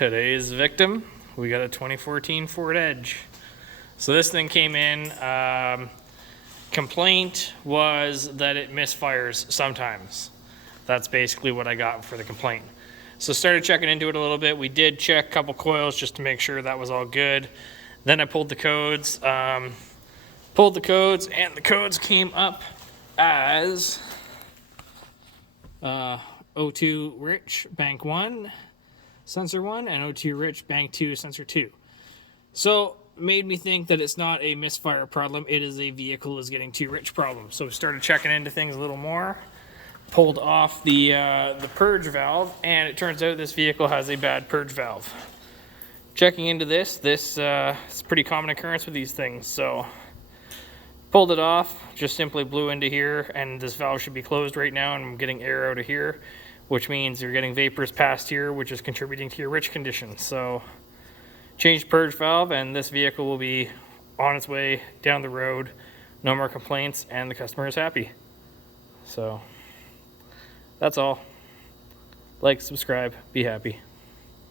Today's victim, we got a 2014 Ford Edge. So this thing came in, complaint was that it misfires sometimes. That's basically what I got for the complaint. So started checking into it a little bit. We did check a couple coils just to make sure that was all good. Then I pulled the codes, and the codes came up as O2 Rich Bank 1 Sensor 1 and O2 Rich Bank 2 Sensor 2. So made me think that it's not a misfire problem, it is a vehicle is getting too rich problem. So we started checking into things a little more, pulled off the purge valve, and it turns out this vehicle has a bad purge valve. Checking into this it's a pretty common occurrence with these things. So pulled it off, just simply blew into here, and this valve should be closed right now, and I'm getting air out of here, which means you're getting vapors past here, which is contributing to your rich condition. So changed purge valve, and this vehicle will be on its way down the road. No more complaints, and the customer is happy. So that's all. Like, subscribe, be happy.